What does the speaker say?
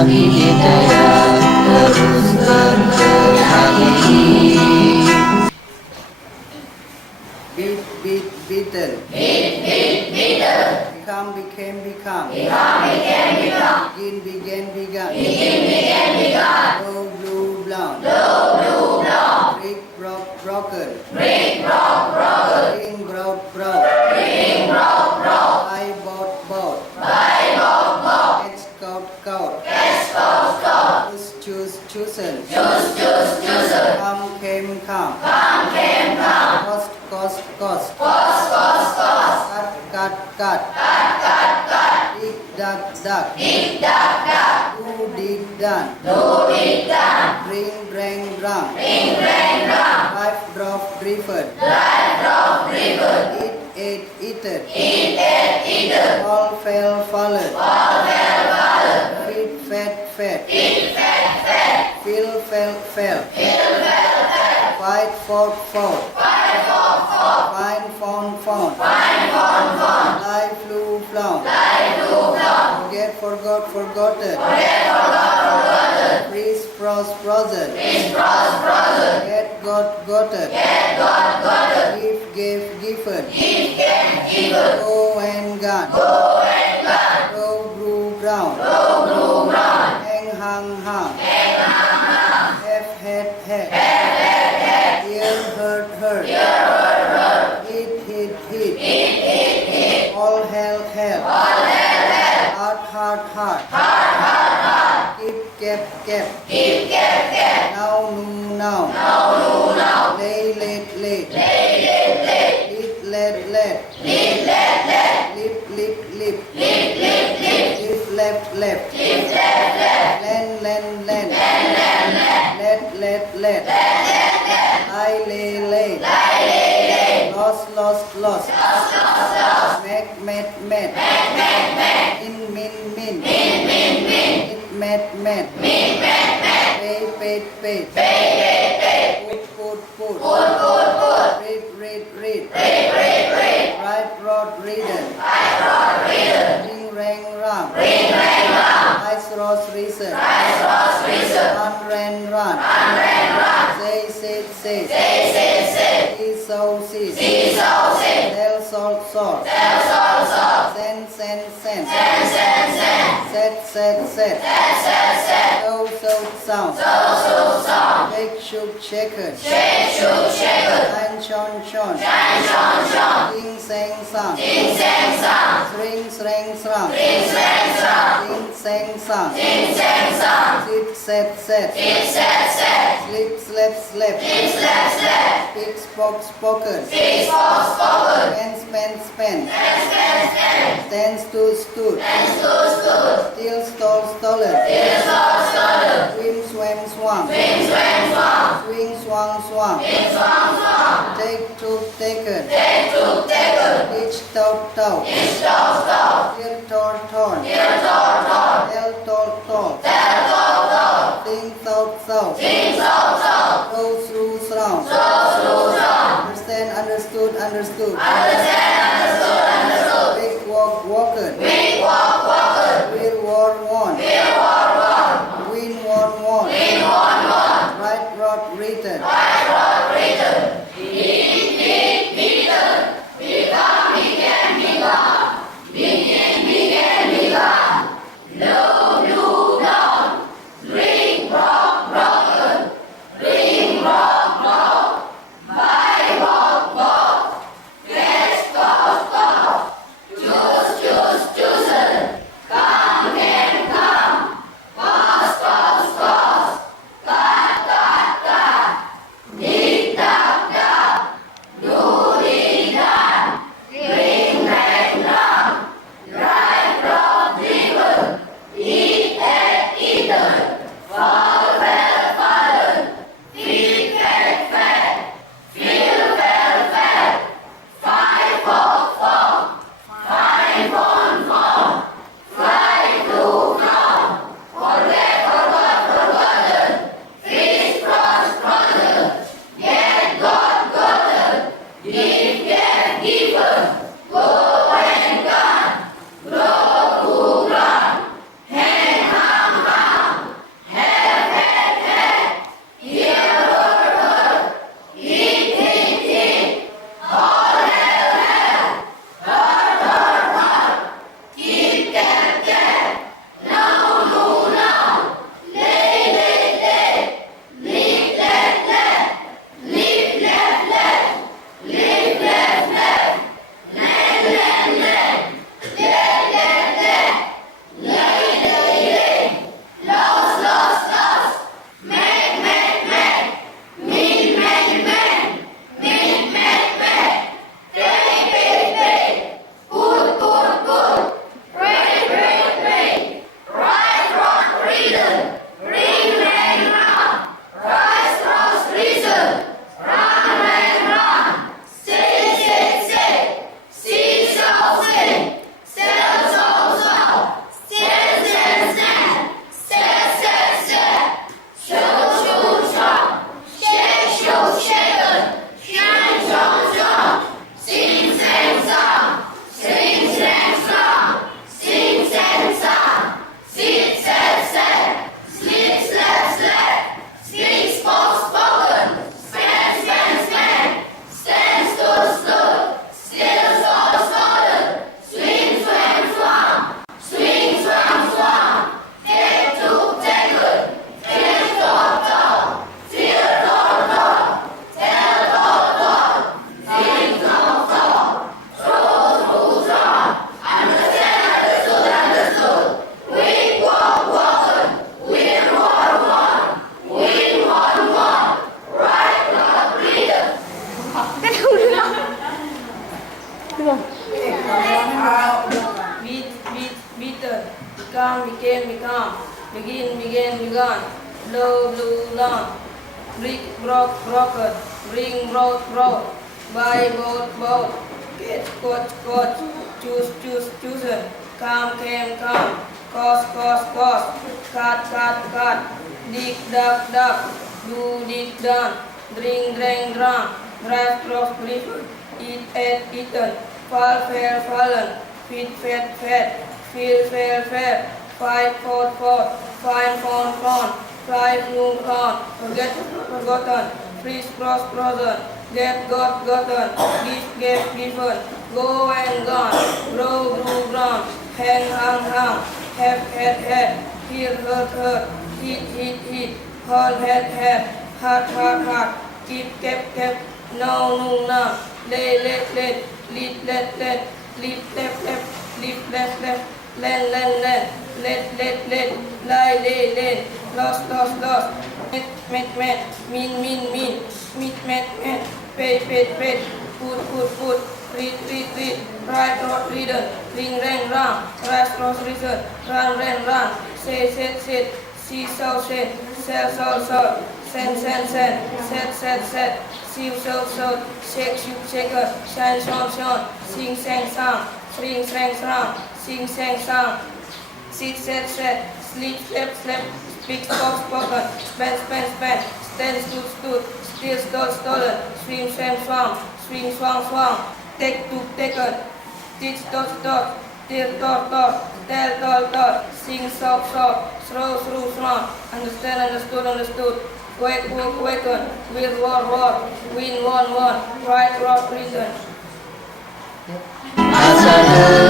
bagi hidayah, terus bergerak. Beat, beat, beaten. Become, became, become. Begin, began, begun. Blow, blew, blown. Break, broke, broken. Bring, brought, brought. Buy, bought, bought. Catch, caught, caught. Choose, chosen. Come, came, come. Cost, cost, cost. Cut, cut, cut. Dig, duck, duck. Do, did, done. Bring, drank, drunk. Drive, drop, driven. Eat, ate, eaten. Fall, fell, fallen. Feed, fed, fed. Fill, fell, fell. Fight, fought, fought. Find, found, found. Fly, flew, flown. Forget, forgot, forgotten. Freeze, frost, frozen. Get, got, gotten. Give, gave, given. Go and gone. Grow, grew, ground. Hang, hung, hung. Have, had, had. Hear, heard, heard. Hit, hit, hit. All hell, hell. Heart, heart, heart. Keep, kept. Now, now. Lay, late, late. Lead, led, led. Lip, lip, lip. Lift, left, left. Lend, lend. Let. Lie, lay. Lost. Met. In, min. It, met. Paid. Put. Read. Right, rod, readen. Ring, rang, ram. Ice, rose, reason. Run. Say. See, so, see. Tell, salt. Send. Set. So, sound. Shake, shook, shaken. Shine, shone. Sing, sang, sung. String, srang, srung. Sing, sang, sung. Sit, set. Slip, slept. Speak, spoken. Spend. Stand, stood. Still, stolen. Swim, swam. Swing, swung. Take, took, taken. Ditch, taught. Tear, torn. Tell, told. Think, thought. Go through, round. Understand, understood. Big, walked. Will, won. Win, won. Right, rod, written. began, blow, long, brick, broken, ring, broad, buy, bought, get, got, chosen, came, cost, cut, dig, duck, do, did, done, drink, drank, drunk, drive, driven, eat, ate, eaten, fall, fallen, feed, fed, feel, fed, fight, fought, find, found, fly, flew, flown, forget, forgotten, freeze, frozen, get, gotten, give, gave, given, go and gone, grow, grew, grown, hang, hung, have, had, hear, heard, heat, hold, had, heart, keep, kept, know, lay, let, lead, live, left, land, let, lie, lay, lost, met, mean, meet, met, paid, put, read, write, reader, ring, rang, rise, reason, run, say, said, see, saw, said, sell, send, said, seal, sold, shake, shaker, shine, shone, sing, sang, swing, sang, sing, sang, sit, said, sleep, slept, speak, spoken, spend, stand, stood, still, stolen, swim, swam, swing, swung, take, took, taken, teach, taught, tell, sing, saw, through, understand, understood, wake, waken, will, war, win, won, right, reason. Asana